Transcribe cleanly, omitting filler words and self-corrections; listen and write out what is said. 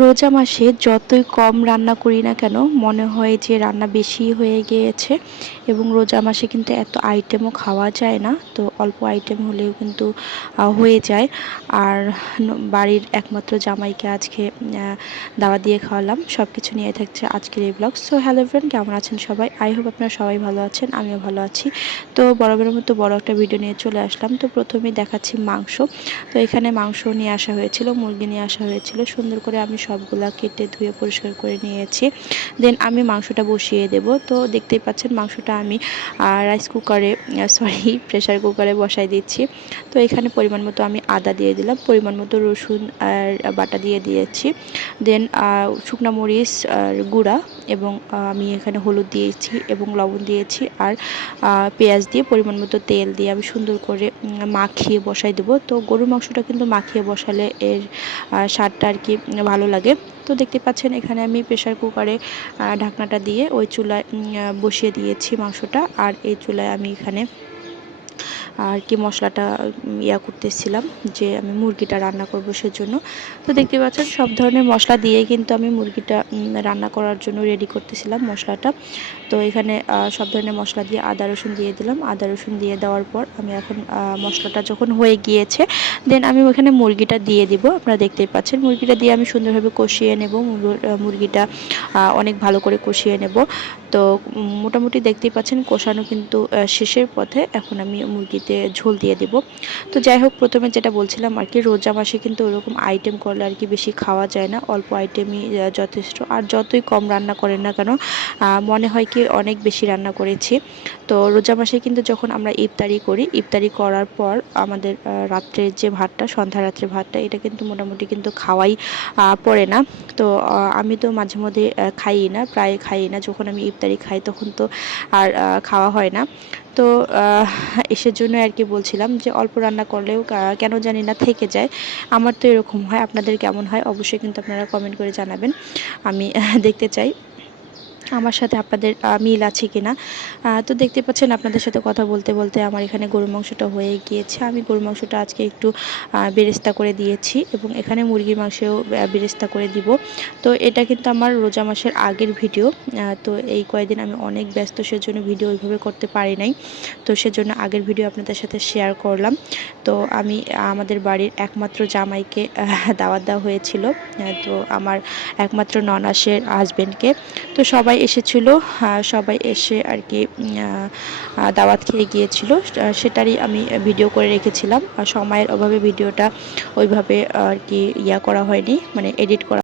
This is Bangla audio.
রোজা মাসে যতই কম রান্না করি না কেন মনে হয় যে রান্না বেশি হয়ে গিয়েছে। এবং রোজা মাসে কিন্তু এত আইটেমও খাওয়া যায় না, তো অল্প আইটেম হলেও কিন্তু হয়ে যায়। আর বাড়ির একমাত্র জামাইকে আজকে দাওয়াত দিয়ে খাওয়ালাম। সব কিছু নিয়ে থাকছে আজকের এই ব্লগ। সো হ্যালো ফ্রেন্ড, কেমন আছেন সবাই? আই হোপ আপনারা সবাই ভালো আছেন, আমিও ভালো আছি। তো বরাবরের মতো বড় একটা ভিডিও নিয়ে চলে আসলাম। তো প্রথমেই দেখাচ্ছি মাংস। তো এখানে মাংস নিয়ে আসা হয়েছিল, মুরগি নিয়ে আসা হয়েছিল। সুন্দর করে আমি সবগুলা কেটে ধুয়ে পরিষ্কার করে নিয়েছি। দেন আমি মাংসটা বসিয়ে দেব। তো দেখতেই পাচ্ছেন মাংসটা আমি রাইস কুকারে প্রেসার কুকারে বসাই দিচ্ছি। তো এখানে পরিমাণ মতো আমি আদা দিয়ে দিলাম, পরিমাণ মতো রসুন আর বাটা দিয়ে দিয়েছি। দেন শুকনো মরিচ আর গুঁড়া এবং আমি এখানে হলুদ দিয়েছি এবং লবণ দিয়েছি। আর পেঁয়াজ দিয়ে পরিমাণ মতো তেল দিয়ে আমি সুন্দর করে মাখিয়ে বসাই দেবো। তো গরুর মাংসটা কিন্তু মাখিয়ে বসালে এর স্বাদটা আর কি ভালো লাগে। তো দেখতে পাচ্ছেন এখানে আমি প্রেসার কুকারে ঢাকনাটা দিয়ে ওই চুলায় বসিয়ে দিয়েছি মাংসটা। আর এই চুলায় আমি এখানে আর কি মশলাটা করতেছিলাম যে আমি মুরগিটা রান্না করব সেজন্য। তো দেখতে পাচ্ছেন সব ধরনের মশলা দিয়ে কিন্তু আমি মুরগিটা রান্না করার জন্য রেডি করতেছিলাম মশলাটা। তো এখানে সব ধরনের মশলা দিয়ে আদা রসুন দিয়ে দিলাম। আদা রসুন দিয়ে দেওয়ার পর আমি এখন মশলাটা যখন হয়ে গিয়েছে দেন আমি ওখানে মুরগিটা দিয়ে দিব। আপনারা দেখতেই পাচ্ছেন মুরগিটা দিয়ে আমি সুন্দরভাবে কষিয়ে নেব। মুরগিটা অনেক ভালো করে কষিয়ে নেব। তো মোটামুটি দেখতেই পাচ্ছেন কষানো কিন্তু শেষের পথে। এখন আমি মুরগিতে ঝোল দিয়ে দেব। তো যাই হোক, প্রথমে যেটা বলছিলাম আর কি, রোজা মাসে কিন্তু ওরকম আইটেম করলে আর কি বেশি খাওয়া যায় না, অল্প আইটেমই যথেষ্ট। আর যতই কম রান্না করেন না কেন মনে হয় কি অনেক বেশি রান্না করেছি। তো রোজা মাসে কিন্তু যখন আমরা ইফতারি করি, ইফতারি করার পর আমাদের রাত্রের যে ভাতটা, সন্ধ্যা রাত্রে ভাতটা, এটা কিন্তু মোটামুটি কিন্তু খাওয়াই পড়ে না। তো আমি তো মাঝে মধ্যে খাই না, প্রায় খাই না। যখন আমি ইফতারি খাই তখন তো আর খাওয়া হয় না। তো এসের জন্য আর কি বলছিলাম যে অল্প রান্না করলেও কেন জানি না থেকে যায়। আমার তো এরকম হয়, আপনাদের কেমন হয় অবশ্যই কিন্তু আপনারা কমেন্ট করে জানাবেন। আমি দেখতে চাই আমার সাথে আপনাদের মিল আছে কিনা। তো দেখতে পাচ্ছেন আপনাদের সাথে কথা বলতে বলতে আমার এখানে গরুর মাংসটা হয়ে গিয়েছে। আমি গরুর মাংসটা আজকে একটু বেরেস্তা করে দিয়েছি এবং এখানে মুরগির মাংসও বেরেস্তা করে দিব। তো এটা কিন্তু আমার রোজা মাসের আগের ভিডিও। তো এই কয়েকদিন আমি অনেক ব্যস্ত, সেজন্য ভিডিও ওইভাবে করতে পারি নাই। তো সেজন্য আগের ভিডিও আপনাদের সাথে শেয়ার করলাম। তো আমি আমাদের বাড়ির একমাত্র জামাইকে দাওয়াত দেওয়া হয়েছিল, তো আমার একমাত্র ননাসের হাজবেন্ডকে। তো সবাই এসেছিল, সবাই এসে আর কি দাওয়াত খেয়ে গিয়েছিল। সেটারই আমি ভিডিও করে রেখেছিলাম। সময়ের অভাবে ভিডিওটা ওইভাবে আর কি করা হয়নি, মানে এডিট করা